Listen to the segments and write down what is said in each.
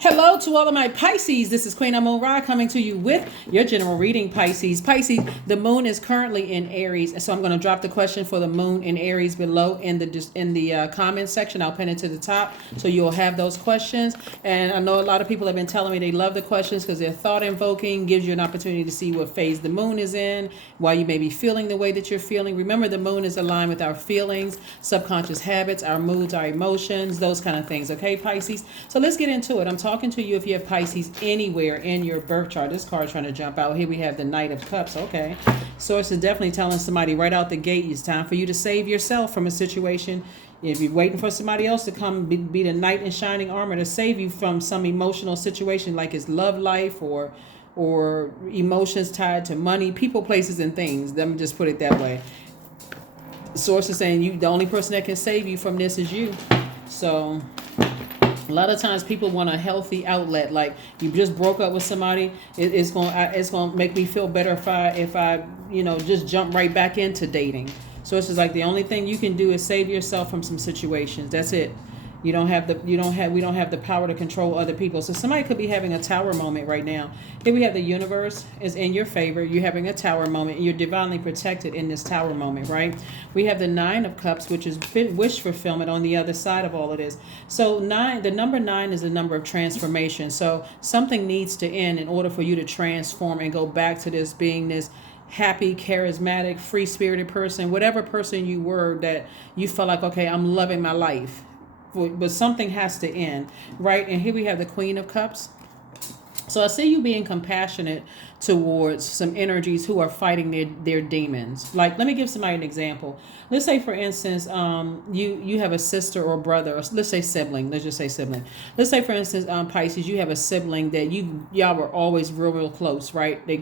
Hello to all of my Pisces. This is Queen Amun Ra coming to you with your general reading, Pisces. Pisces, the moon is currently in Aries, and so I'm going to drop the question for the moon in Aries below in the comment section. I'll pin it to the top so you'll have those questions. And I know a lot of people have been telling me they love the questions because they're thought invoking, gives you an opportunity to see what phase the moon is in, why you may be feeling the way that you're feeling. Remember, the moon is aligned with our feelings, subconscious habits, our moods, our emotions, those kind of things. Okay, Pisces. So let's get into it. I'm talking to you if you have Pisces anywhere in your birth chart. This card's trying to jump out. Here we have the Knight of Cups. Okay. Source is definitely telling somebody right out the gate, it's time for you to save yourself from a situation. If you're waiting for somebody else to come be the knight in shining armor to save you from some emotional situation like it's love life or emotions tied to money, people, places, and things. Let me just put it that way. Source is saying the only person that can save you from this is you. So a lot of times people want a healthy outlet. Like you just broke up with somebody, it's going to make me feel better if I just jump right back into dating. So it's just like the only thing you can do is save yourself from some situations. That's it. We don't have the power to control other people. So somebody could be having a tower moment right now. Here we have the universe is in your favor. You're having a tower moment. And you're divinely protected in this tower moment, right? We have the Nine of Cups, which is wish fulfillment on the other side of all of this. So the number 9 is the number of transformation. So something needs to end in order for you to transform and go back to this being this happy, charismatic, free-spirited person, whatever person you were that you felt like, okay, I'm loving my life. But something has to end, right? And here we have the Queen of Cups. So I see you being compassionate towards some energies who are fighting their demons. Like, let me give somebody an example. Let's say, for instance, you have a sister or brother, or let's say sibling. Let's just say sibling. Let's say, for instance, Pisces, you have a sibling that y'all were always real close, right? They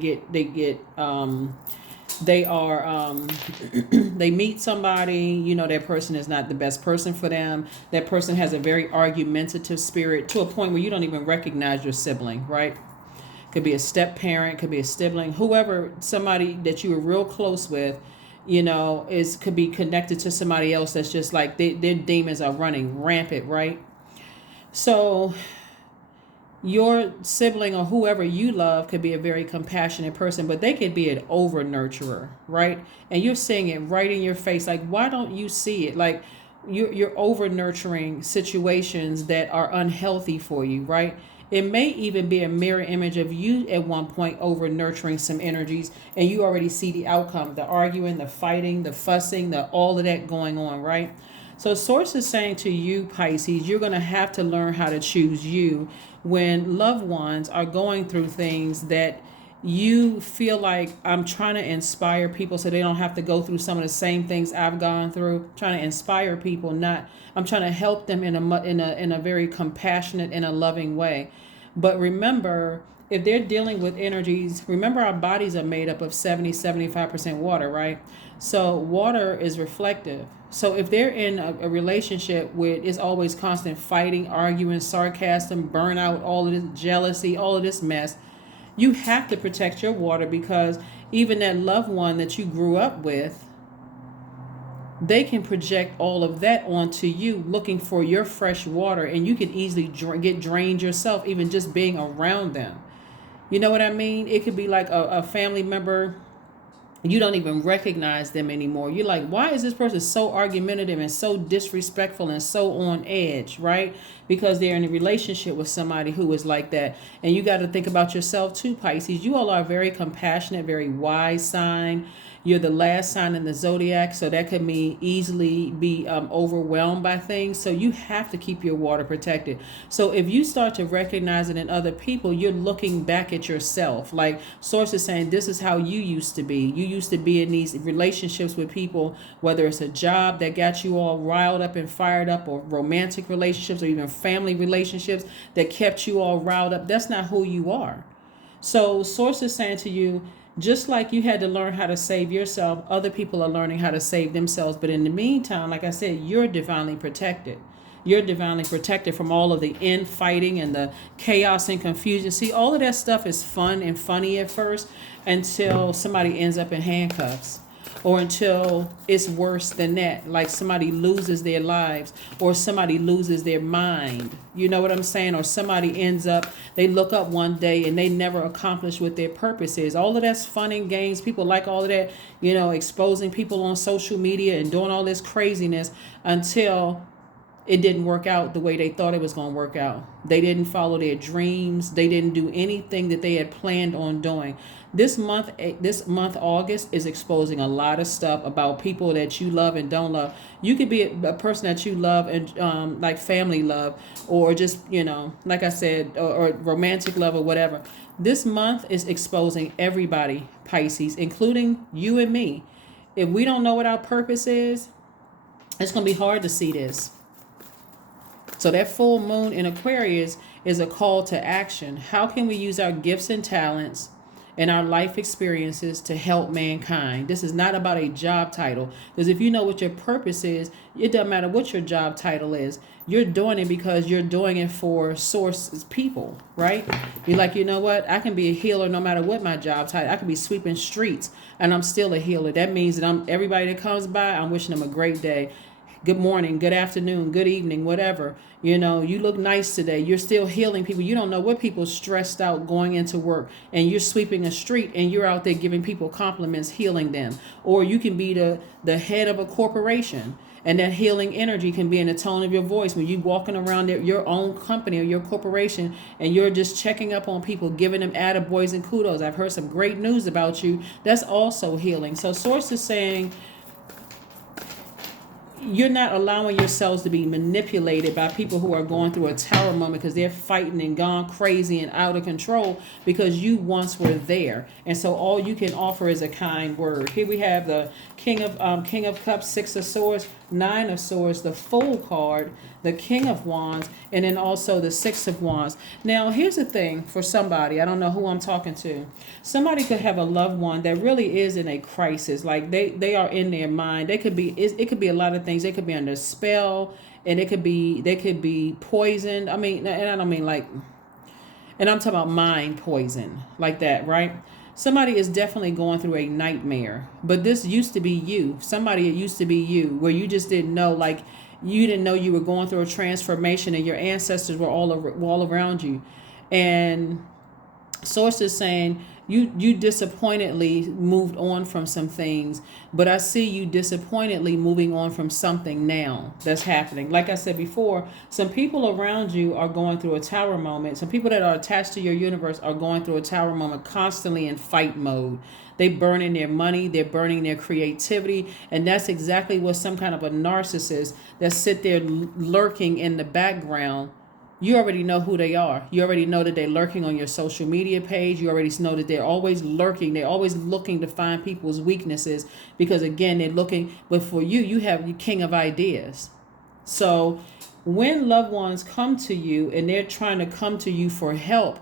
meet somebody, that person is not the best person for them. That person has a very argumentative spirit to a point where you don't even recognize your sibling, right? Could be a step parent, could be a sibling, whoever, somebody that you were real close with, could be connected to somebody else that's just like their demons are running rampant, right? So your sibling or whoever you love could be a very compassionate person, but they could be an over nurturer, right? And you're seeing it right in your face. Like, why don't you see it? Like, you're over nurturing situations that are unhealthy for you, right? It may even be a mirror image of you at one point over nurturing some energies, and you already see the outcome, the arguing, the fighting, the fussing, all of that going on, right? So Source is saying to you, Pisces, you're going to have to learn how to choose you when loved ones are going through things that you feel like, I'm trying to inspire people so they don't have to go through some of the same things I've gone through. Trying to inspire people, I'm trying to help them in a very compassionate and a loving way. But remember, if they're dealing with energies, remember our bodies are made up of 70-75% water, right? So water is reflective. So if they're in a relationship with is always constant fighting, arguing, sarcasm, burnout, all of this jealousy, all of this mess, you have to protect your water, because even that loved one that you grew up with, they can project all of that onto you looking for your fresh water, and you can easily get drained yourself even just being around them. You know what I mean? It could be like a family member. You don't even recognize them anymore. You're like, why is this person so argumentative and so disrespectful and so on edge, right? Because they're in a relationship with somebody who is like that. And you got to think about yourself too, Pisces. You all are a very compassionate, very wise sign. You're the last sign in the Zodiac, so that could mean easily be overwhelmed by things. So you have to keep your water protected. So if you start to recognize it in other people, you're looking back at yourself. Like Source is saying, this is how you used to be. You used to be in these relationships with people, whether it's a job that got you all riled up and fired up, or romantic relationships, or even family relationships that kept you all riled up. That's not who you are. So Source is saying to you, just like you had to learn how to save yourself, other people are learning how to save themselves. But in the meantime, like I said, you're divinely protected. You're divinely protected from all of the infighting and the chaos and confusion. See, all of that stuff is fun and funny at first until somebody ends up in handcuffs. or until it's worse than that, like somebody loses their lives or somebody loses their mind. You know what I'm saying? Or somebody ends up, they look up one day and they never accomplish what their purpose is. All of that's fun and games. People like all of that, exposing people on social media and doing all this craziness until it didn't work out the way they thought it was going to work out. They didn't follow their dreams. They didn't do anything that they had planned on doing. This month, August, is exposing a lot of stuff about people that you love and don't love. You could be a person that you love and like family love, or just, like I said, or romantic love or whatever. This month is exposing everybody, Pisces, including you and me. If we don't know what our purpose is, it's going to be hard to see this. So that full moon in Aquarius is a call to action. How can we use our gifts and talents and our life experiences to help mankind? This is not about a job title. Because if you know what your purpose is, it doesn't matter what your job title is. You're doing it because you're doing it for source people, right? You're like, you know what? I can be a healer no matter what my job title. I can be sweeping streets and I'm still a healer. That means that everybody that comes by, I'm wishing them a great day. Good morning, good afternoon, good evening, whatever. You look nice today. You're still healing people. You don't know what people's stressed out going into work, and you're sweeping a street and you're out there giving people compliments, healing them. Or you can be the head of a corporation, and that healing energy can be in the tone of your voice when you're walking around your own company or your corporation and you're just checking up on people, giving them attaboys and kudos. I've heard some great news about you. That's also healing. So Source is saying, you're not allowing yourselves to be manipulated by people who are going through a tower moment because they're fighting and gone crazy and out of control because you once were there. And so all you can offer is a kind word. Here we have the King of Cups, Six of Swords, Nine of Swords, the Fool card, the King of Wands, and then also the Six of Wands. Now, here's the thing for somebody. I don't know who I'm talking to. Somebody could have a loved one that really is in a crisis. Like they are in their mind. It could be a lot of things. They could be under a spell, and they could be poisoned. I mean, and I don't mean like, and I'm talking about mind poison like that, right? Somebody is definitely going through a nightmare, but this used to be you. Somebody, it used to be you, where you just didn't know, like you didn't know you were going through a transformation and your ancestors were all around you. And Source is saying you disappointedly moved on from some things, but I see you disappointedly moving on from something now that's happening. Like I said before, some people around you are going through a tower moment. Some people that are attached to your universe are going through a tower moment, constantly in fight mode. They burning their money, they're burning their creativity, and that's exactly what some kind of a narcissist that sit there lurking in the background. You already know who they are. You already know that they're lurking on your social media page. You already know that they're always lurking. They're always looking to find people's weaknesses because, again, they're looking. But for you, you have the king of ideas. So when loved ones come to you and they're trying to come to you for help,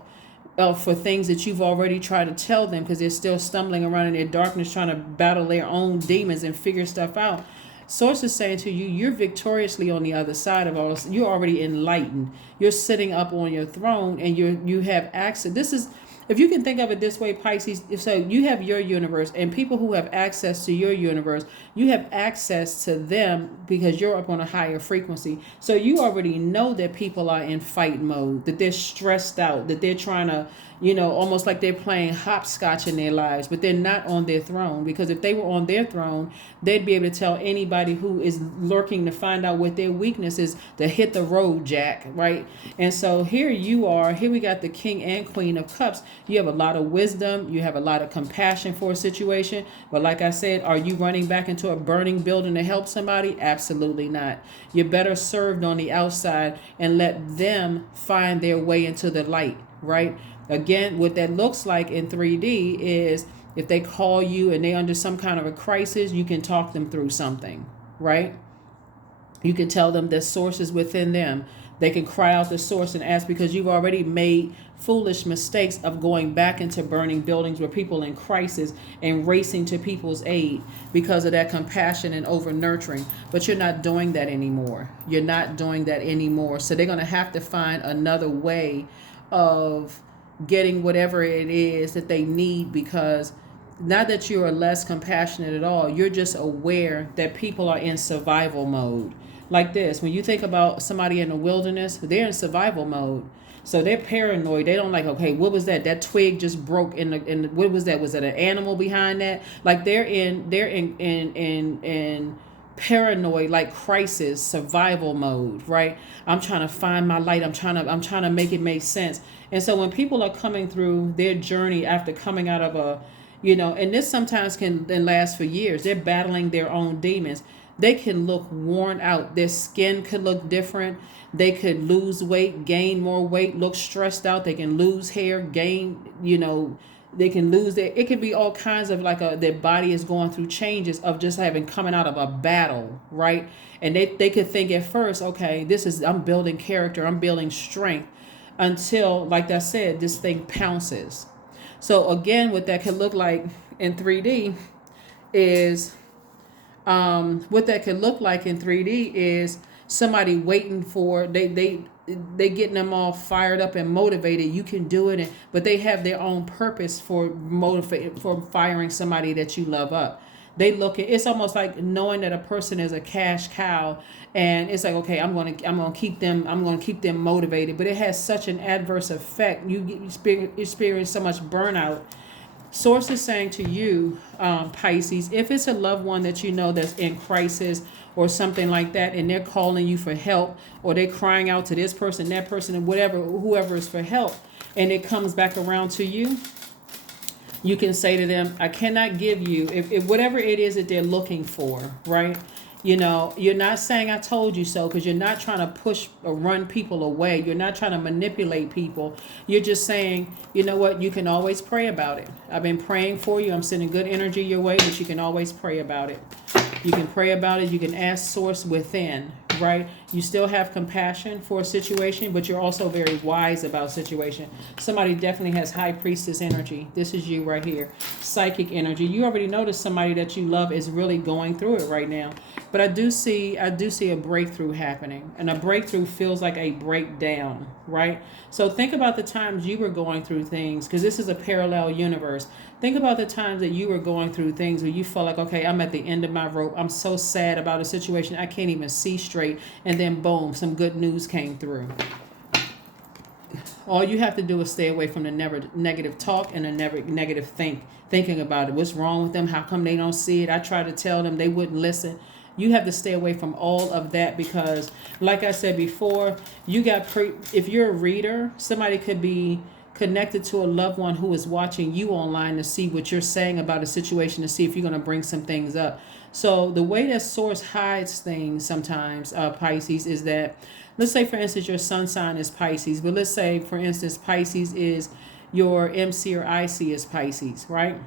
for things that you've already tried to tell them because they're still stumbling around in their darkness trying to battle their own demons and figure stuff out, Source is saying to you, you're victoriously on the other side of all this. You're already enlightened. You're sitting up on your throne and you have access. This is, if you can think of it this way, Pisces, so you have your universe and people who have access to your universe, you have access to them because you're up on a higher frequency. So you already know that people are in fight mode, that they're stressed out, that they're trying to, almost like they're playing hopscotch in their lives, but they're not on their throne, because if they were on their throne, they'd be able to tell anybody who is lurking to find out what their weakness is to hit the road, Jack, right? And so here you are, here we got the King and Queen of Cups. You have a lot of wisdom, you have a lot of compassion for a situation, but like I said, are you running back into a burning building to help somebody? Absolutely not. You're better served on the outside and let them find their way into the light, right? Again, what that looks like in 3D is if they call you and they're under some kind of a crisis, you can talk them through something, right? You can tell them that source is within them. They can cry out the source and ask, because you've already made foolish mistakes of going back into burning buildings with people in crisis and racing to people's aid because of that compassion and over nurturing. But you're not doing that anymore. You're not doing that anymore. So they're going to have to find another way of getting whatever it is that they need, because not that you are less compassionate at all. You're just aware that people are in survival mode. Like this, when you think about somebody in the wilderness, they're in survival mode. So they're paranoid. They don't like, okay, what was that? That twig just broke what was that? Was that an animal behind that? Like they're in paranoid, like crisis survival mode, right? I'm trying to find my light. I'm trying to make it make sense. And so when people are coming through their journey after coming out of and this sometimes can then last for years. They're battling their own demons. They can look worn out. Their skin could look different. They could lose weight, gain more weight, look stressed out. They can lose hair, they can lose it could be all kinds of their body is going through changes of just having coming out of a battle, right? And they could think at first, okay, I'm building character, I'm building strength, until, like I said, this thing pounces. So again, what that could look like in 3D is somebody waiting for they getting them all fired up and motivated. You can do it, but they have their own purpose for firing somebody that you love up. It's almost like knowing that a person is a cash cow, and it's like, okay, I'm gonna keep them motivated, but it has such an adverse effect. You experience so much burnout. Source is saying to you, Pisces, if it's a loved one that you know that's in crisis or something like that, and they're calling you for help, or they're crying out to this person, that person, and whoever is for help, and it comes back around to you, you can say to them, I cannot give you, if whatever it is that they're looking for, right? You're not saying I told you so, because you're not trying to push or run people away. You're not trying to manipulate people. You're just saying, you know what, you can always pray about it. I've been praying for you. I'm sending good energy your way, but you can always pray about it. You can pray about it. You can ask source within, right? You still have compassion for a situation, but you're also very wise about situation. Somebody definitely has high priestess energy. This is you right here. Psychic energy. You already noticed somebody that you love is really going through it right now. But I do see a breakthrough happening, and a breakthrough feels like a breakdown, right? So think about the times you were going through things, because this is a parallel universe. Think about the times that you were going through things where you felt like, okay, I'm at the end of my rope. I'm so sad about a situation. I can't even see straight. And then boom, some good news came through. All you have to do is stay away from the negative talk and the negative thinking about it. What's wrong with them? How come they don't see it? I tried to tell them, they wouldn't listen. You have to stay away from all of that, because like I said before, if you're a reader, somebody could be connected to a loved one who is watching you online to see what you're saying about a situation, to see if you're going to bring some things up. So the way that source hides things sometimes, Pisces, is that, let's say for instance your sun sign is Pisces, but let's say for instance Pisces is your MC or IC is Pisces, right?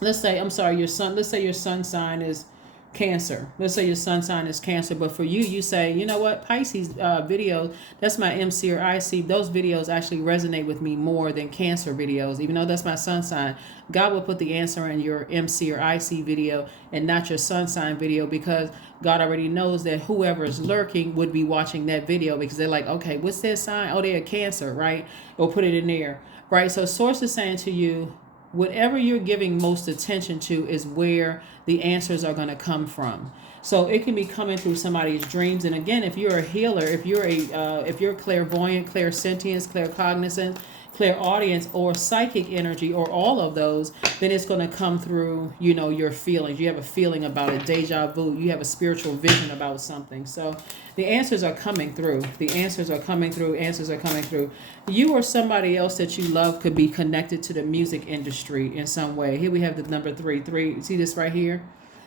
Let's say your sun sign is Cancer. Let's say your sun sign is Cancer, but for you say, you know what, Pisces videos, that's my MC or IC. Those videos actually resonate with me more than Cancer videos, even though that's my sun sign. God will put the answer in your MC or IC video and not your sun sign video, because God already knows that whoever is lurking would be watching that video, because they're like, okay, what's their sign? Oh, they're Cancer, right? Or put it in there, right? So source is saying to you, whatever you're giving most attention to is where the answers are going to come from. So it can be coming through somebody's dreams. And again, if you're a healer, if you're clairvoyant, clairsentience, claircognizant, clairaudience, or psychic energy, or all of those, then it's going to come through, your feelings. You have a feeling about it, deja vu. You have a spiritual vision about something. So the answers are coming through. Answers are coming through. You or somebody else that you love could be connected to the music industry in some way. Here we have the number 3. See this right here?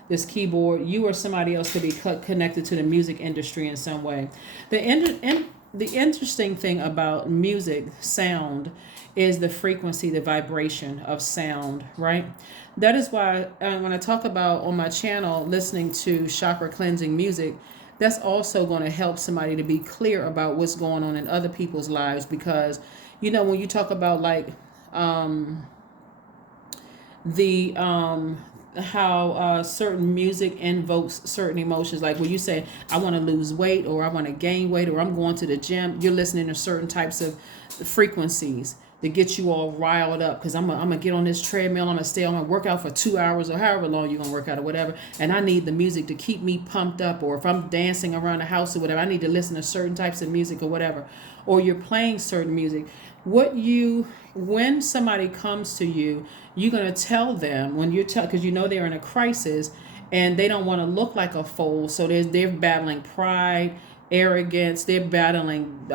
This keyboard. You or somebody else could be connected to the music industry in some way. The interesting thing about music, sound, is the frequency, the vibration of sound, right? That is why when I talk about on my channel listening to chakra cleansing music, that's also going to help somebody to be clear about what's going on in other people's lives, because when you talk about how certain music invokes certain emotions, like when you say I want to lose weight, or I want to gain weight, or I'm going to the gym, you're listening to certain types of frequencies. to get you all riled up, because I'm gonna get on this treadmill, I'm gonna work out for 2 hours or however long you're gonna work out or whatever, and I need the music to keep me pumped up. Or if I'm dancing around the house or whatever, I need to listen to certain types of music or whatever. Or you're playing certain music. When somebody comes to you, you're gonna tell them, when you're because you know they're in a crisis and they don't want to look like a fool, so they're battling pride, arrogance. They're battling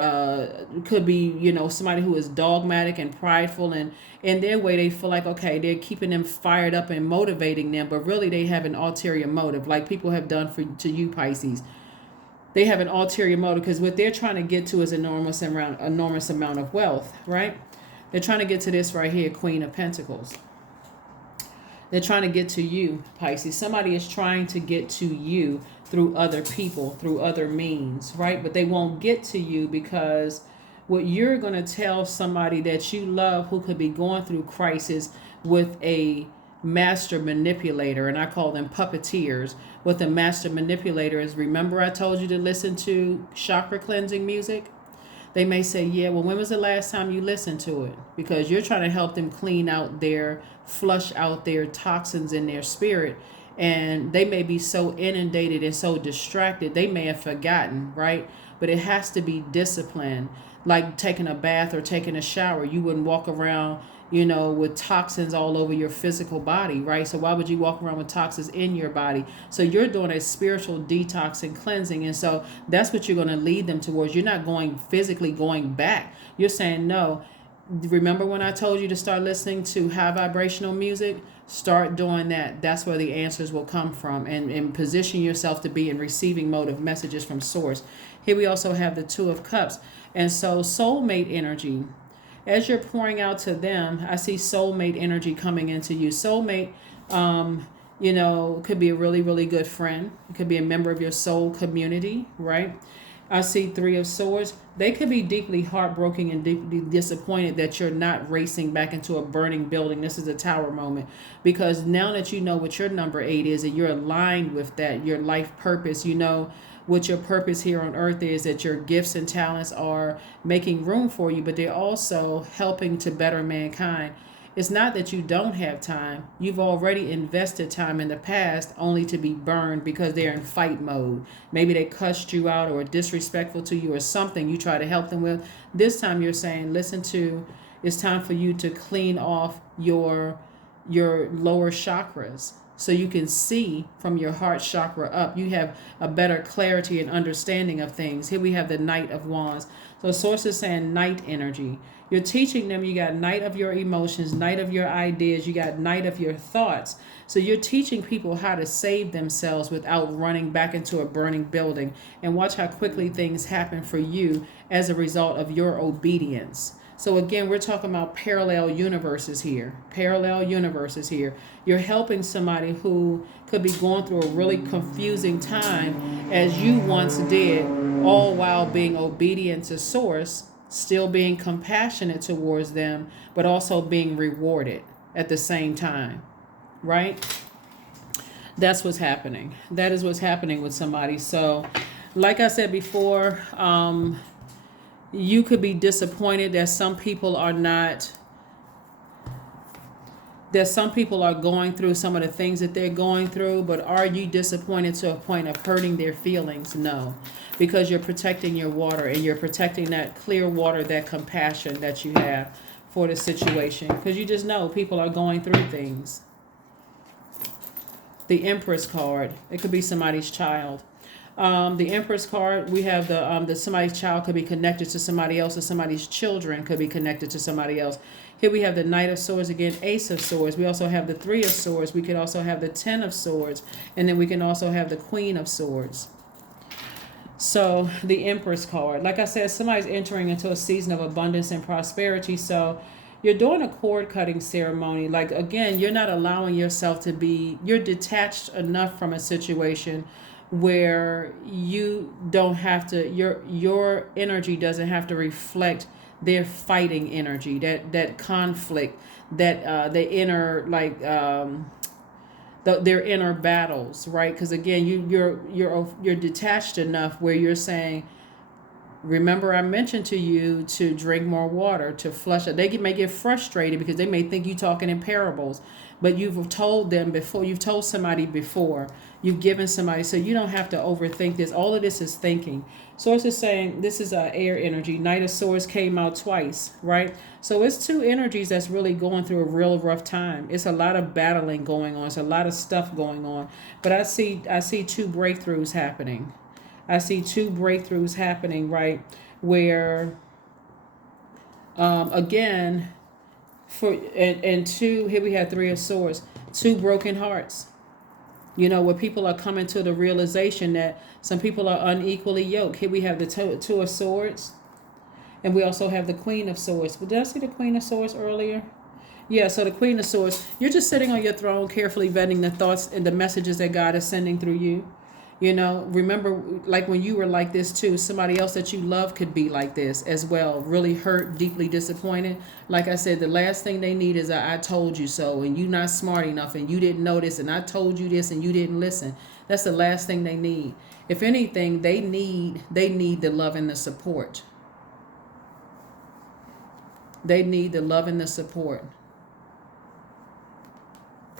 could be, somebody who is dogmatic and prideful, and in their way they feel like, okay, they're keeping them fired up and motivating them, but really they have an ulterior motive, like people have done to you, Pisces. They have an ulterior motive because what they're trying to get to is enormous amount of wealth, right? They're trying to get to this right here, Queen of Pentacles. They're trying to get to you, Pisces. Somebody is trying to get to you through other people, through other means, right? But they won't get to you because what you're going to tell somebody that you love who could be going through crisis with a master manipulator, and I call them puppeteers. What the master manipulator is, remember I told you to listen to chakra cleansing music? They may say, yeah, well, when was the last time you listened to it? Because you're trying to help them flush out their toxins in their spirit. And they may be so inundated and so distracted, they may have forgotten, right? But it has to be disciplined, like taking a bath or taking a shower. You wouldn't walk around, with toxins all over your physical body, right? So why would you walk around with toxins in your body? So you're doing a spiritual detox and cleansing. And so that's what you're going to lead them towards. You're not physically going back. You're saying, no, remember when I told you to start listening to high vibrational music? Start doing that. That's where the answers will come from. And position yourself to be in receiving mode of messages from source. Here we also have the Two of Cups. And so soulmate energy. As you're pouring out to them, I see soulmate energy coming into you. Soulmate, could be a really, really good friend. It could be a member of your soul community, right? I see Three of Swords. They could be deeply heartbroken and deeply disappointed that you're not racing back into a burning building. This is a tower moment, because now that you know what your number 8 is and you're aligned with that, your life purpose, what your purpose here on earth is, that your gifts and talents are making room for you, but they're also helping to better mankind. It's not that you don't have time. You've already invested time in the past only to be burned because they're in fight mode. Maybe they cussed you out or are disrespectful to you or something you try to help them with. This time you're saying, it's time for you to clean off your lower chakras, so you can see from your heart chakra up. You have a better clarity and understanding of things. Here we have the Knight of Wands. So source is saying Knight energy. You're teaching them. You got Knight of your emotions, Knight of your ideas, you got Knight of your thoughts. So you're teaching people how to save themselves without running back into a burning building. And watch how quickly things happen for you as a result of your obedience. So again, we're talking about parallel universes here. Parallel universes here. You're helping somebody who could be going through a really confusing time, as you once did, all while being obedient to source, still being compassionate towards them, but also being rewarded at the same time, right? That's what's happening. That is what's happening with somebody. So like I said before, you could be disappointed that some people are going through some of the things that they're going through, but are you disappointed to a point of hurting their feelings? No, because you're protecting your water, and you're protecting that clear water, that compassion that you have for the situation, because you just know people are going through things. The Empress card, it could be somebody's child. The Empress card, we have the somebody's child could be connected to somebody else, or somebody's children could be connected to somebody else. Here we have the Knight of Swords again, Ace of Swords. We also have the Three of Swords. We could also have the 10 of Swords, and then we can also have the Queen of Swords. So the Empress card, like I said, somebody's entering into a season of abundance and prosperity. So you're doing a cord cutting ceremony. Like, again, you're not allowing yourself to be, you're detached enough from a situation where you don't have to, your energy doesn't have to reflect their fighting energy, that conflict, that the inner, like their inner battles, right? Because again, you're detached enough where you're saying, Remember, I mentioned to you to drink more water, to flush it. May get frustrated because they may think you're talking in parables, but you've told them before, you've told somebody before, you've given somebody, so you don't have to overthink this. All of this is thinking. Source is saying this is air energy. Knight of Swords came out twice, right? So it's two energies that's really going through a real rough time. It's a lot of battling going on. It's a lot of stuff going on. But I see two breakthroughs happening. I see two breakthroughs happening, right? Where, again, and two, here we have Three of Swords, two broken hearts. You know, where people are coming to the realization that some people are unequally yoked. Here we have the two of Swords, and we also have the Queen of Swords. But did I see the Queen of Swords earlier? Yeah, so the Queen of Swords, you're just sitting on your throne, carefully vetting the thoughts and the messages that God is sending through you. You know, remember, like when you were like this too, somebody else that you love could be like this as well. Really hurt, deeply disappointed. Like I said, the last thing they need is I told you so, and you not smart enough, and you didn't know this, and I told you this, and you didn't listen. That's the last thing they need. If anything, they need the love and the support. They need the love and the support.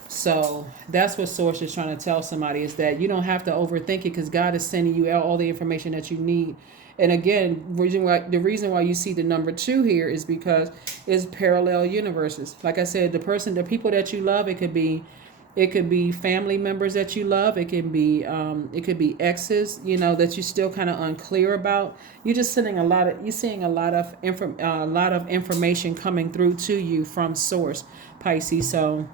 So that's what Source is trying to tell somebody, is that you don't have to overthink it, because God is sending you all the information that you need. And again, the reason why you see the number 2 here is because it's parallel universes. Like I said, the people that you love, it could be family members that you love. It could be exes, you know, that you're still kind of unclear about. You're just seeing a lot of information coming through to you from Source, Pisces. So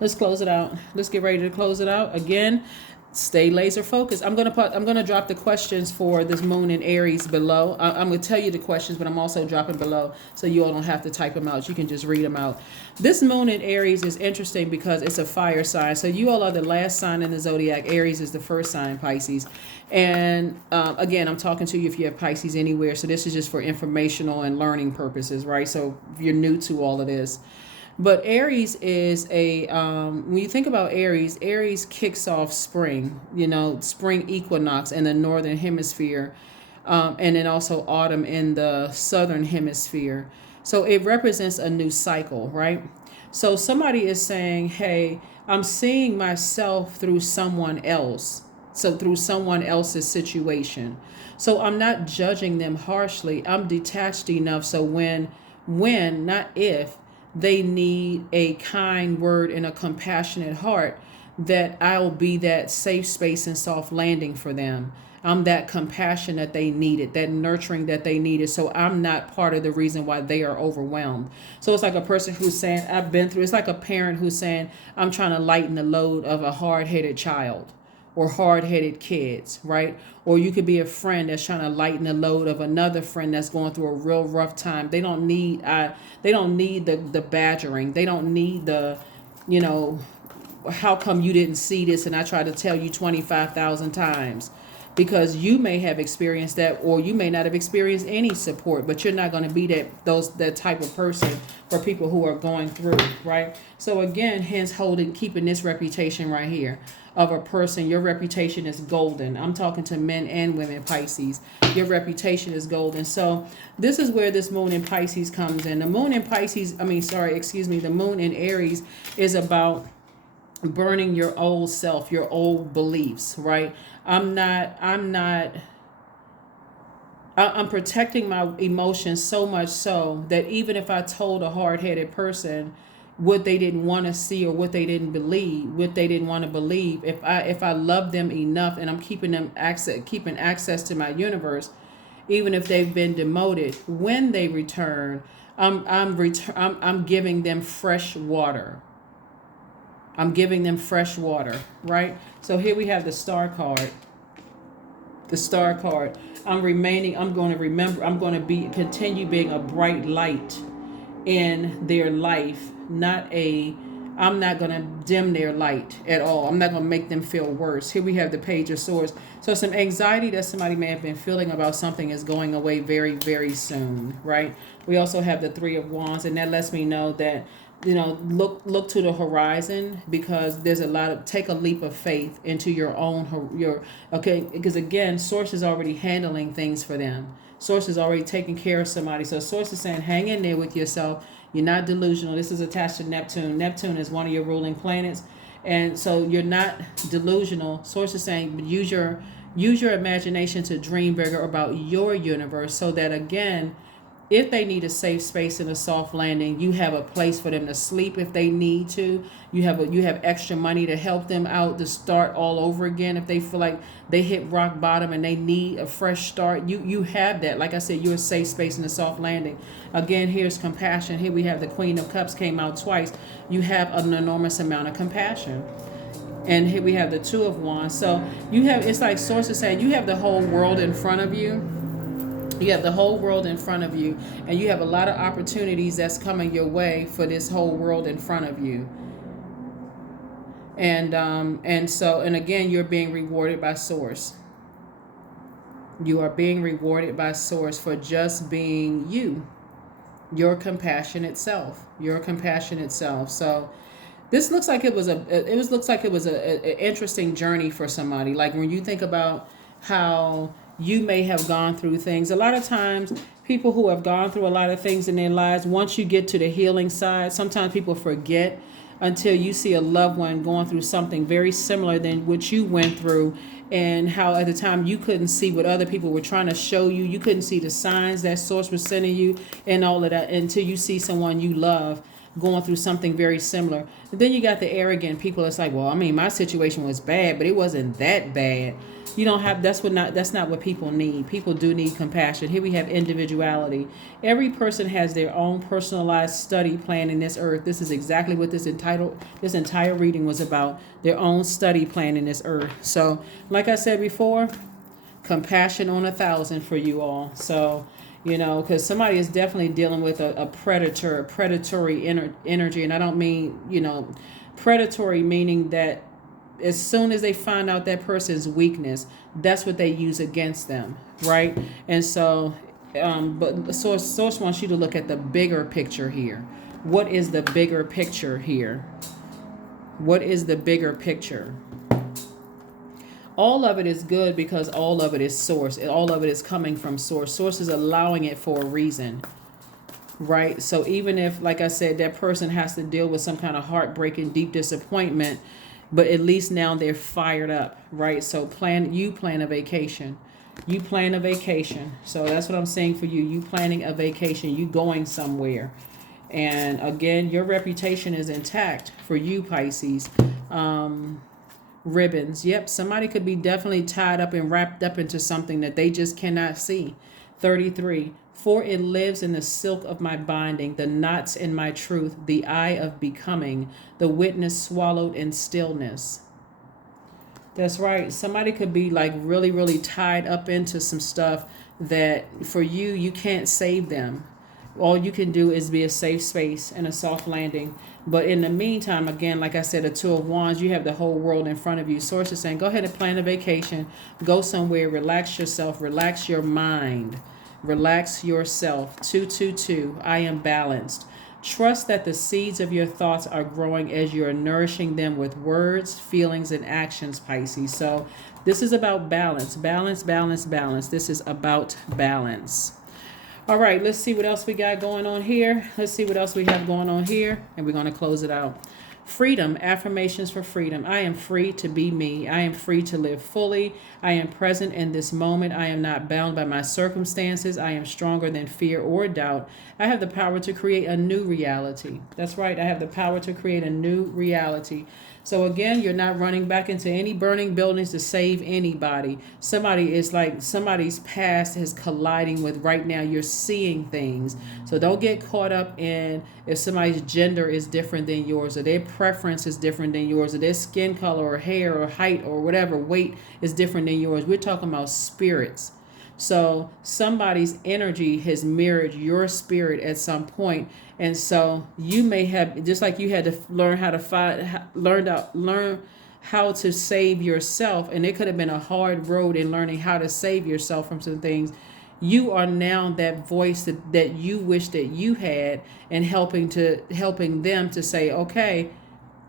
let's close it out. Let's get ready to close it out. Again, stay laser focused. I'm gonna drop the questions for this moon in Aries below. I'm gonna tell you the questions, but I'm also dropping below, so you all don't have to type them out. You can just read them out. This moon in Aries is interesting because it's a fire sign. So you all are the last sign in the zodiac. Aries is the first sign, Pisces. And again, I'm talking to you if you have Pisces anywhere. So this is just for informational and learning purposes, right? So if you're new to all of this. But Aries is when you think about Aries kicks off spring, you know, spring equinox in the northern hemisphere, and then also autumn in the southern hemisphere. So it represents a new cycle, right? So somebody is saying, hey, I'm seeing myself through someone else. So through someone else's situation. So I'm not judging them harshly. I'm detached enough so when, not if, they need a kind word and a compassionate heart, that I'll be that safe space and soft landing for them. I'm that compassion that they needed, that nurturing that they needed. So I'm not part of the reason why they are overwhelmed. So it's like a person who's saying, I've been through, it's like a parent who's saying, I'm trying to lighten the load of a hard-headed child or hard-headed kids, right? Or you could be a friend that's trying to lighten the load of another friend that's going through a real rough time. They don't need the badgering. They don't need the, you know, how come you didn't see this and I tried to tell you 25,000 times? Because you may have experienced that, or you may not have experienced any support, but you're not going to be that type of person for people who are going through, right? So again, hence keeping this reputation right here of a person. Your reputation is golden. I'm talking to men and women, Pisces. Your reputation is golden. So this is where this moon in Pisces comes in. The moon in the moon in Aries is about burning your old self, your old beliefs, right? I'm protecting my emotions so much so that even if I told a hard-headed person what they didn't want to see or what they didn't want to believe, if I love them enough and I'm keeping access to my universe, even if they've been demoted, when they return, I'm giving them fresh water. I'm giving them fresh water, right? So here we have the Star card. The Star card. I'm going to continue being a bright light in their life. I'm not going to dim their light at all. I'm not going to make them feel worse. Here we have the Page of Swords. So some anxiety that somebody may have been feeling about something is going away very, very soon, right? We also have the Three of Wands, and that lets me know that look to the horizon, because there's a lot of, take a leap of faith into your own, okay, because again, source is already handling things for them. Source is already taking care of somebody. So source is saying, hang in there with yourself. You're not delusional. This is attached to Neptune. Neptune is one of your ruling planets. And so you're not delusional. Source is saying, use your imagination to dream bigger about your universe, so that again, if they need a safe space and a soft landing, you have a place for them to sleep if they need to. You have extra money to help them out to start all over again if they feel like they hit rock bottom and they need a fresh start. You have that. Like I said, you're a safe space and a soft landing. Again, here's compassion. Here we have the Queen of Cups came out twice. You have an enormous amount of compassion. And here we have the Two of Wands. So it's like source is saying, you have the whole world in front of you. You have the whole world in front of you, and you have a lot of opportunities that's coming your way for this whole world in front of you. And again, you're being rewarded by source. You are being rewarded by source for just being you, your compassionate self, So this looks like it was an interesting journey for somebody. Like when you think about how you may have gone through things. A lot of times, people who have gone through a lot of things in their lives, once you get to the healing side, sometimes people forget until you see a loved one going through something very similar than what you went through, and how at the time you couldn't see what other people were trying to show you. You couldn't see the signs that source was sending you and all of that until you see someone you love going through something very similar. And then you got the arrogant people that's like, well, I mean, my situation was bad, but it wasn't that bad. You don't have, that's not what people need. People do need compassion. Here we have individuality. Every person has their own personalized study plan in this earth. This is exactly what this entire reading was about. Their own study plan in this earth. So, like I said before, compassion on 1,000 for you all. So, because somebody is definitely dealing with a predatory energy. And I don't mean, predatory meaning that as soon as they find out that person's weakness, that's what they use against them, right? And so, but source wants you to look at the bigger picture here. What is the bigger picture here? What is the bigger picture? All of it is good because all of it is source. All of it is coming from source. Source is allowing it for a reason, right? So even if, like I said, that person has to deal with some kind of heartbreaking, deep disappointment, but at least now they're fired up, right? So plan a vacation. You plan a vacation. So that's what I'm saying for you. You planning a vacation. You going somewhere. And again, your reputation is intact for you, Pisces. Ribbons. Yep, somebody could be definitely tied up and wrapped up into something that they just cannot see. 33. For it lives in the silk of my binding, the knots in my truth, the eye of becoming, the witness swallowed in stillness. That's right. Somebody could be like really, really tied up into some stuff that for you can't save them. All you can do is be a safe space and a soft landing. But in the meantime, again, like I said, the Two of Wands, you have the whole world in front of you. Source is saying, go ahead and plan a vacation. Go somewhere. Relax yourself. Relax your mind. Relax yourself. 222. I am balanced. Trust that the seeds of your thoughts are growing as you are nourishing them with words, feelings, and actions, Pisces. So this is about balance. Balance, balance, balance. This is about balance. All right, let's see what else we got going on here. Let's see what else we have going on here, and we're going to close it out. Freedom, affirmations for freedom. I am free to be me. I am free to live fully. I am present in this moment. I am not bound by my circumstances. I am stronger than fear or doubt. I have the power to create a new reality. That's right. I have the power to create a new reality. So again, you're not running back into any burning buildings to save anybody. Somebody's past is colliding with right now. You're seeing things. So don't get caught up in if somebody's gender is different than yours, or their preference is different than yours, or their skin color or hair or height or whatever weight is different than yours. We're talking about spirits. So somebody's energy has mirrored your spirit at some point. And so you may have, just like you had to learn how to learn how to save yourself. And it could have been a hard road in learning how to save yourself from some things. You are now that voice that you wish that you had, and helping them to say, okay,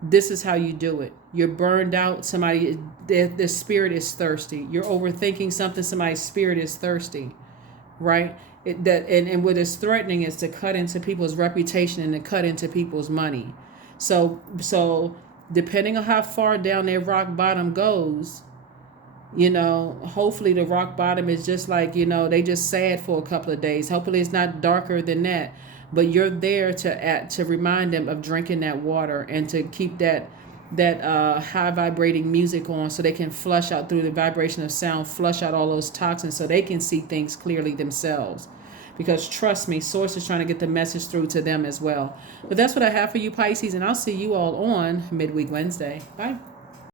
this is how you do it. You're burned out. Somebody, the spirit is thirsty. You're overthinking something. Somebody's spirit is thirsty, right? And what is threatening is to cut into people's reputation and to cut into people's money. So depending on how far down their rock bottom goes, hopefully the rock bottom is just like, they just sad for a couple of days. Hopefully it's not darker than that, but you're there to remind them of drinking that water and to keep that high vibrating music on, so they can flush out through the vibration of sound, flush out all those toxins, so they can see things clearly themselves. Because trust me, Source is trying to get the message through to them as well. But that's what I have for you, Pisces, and I'll see you all on Midweek Wednesday. Bye.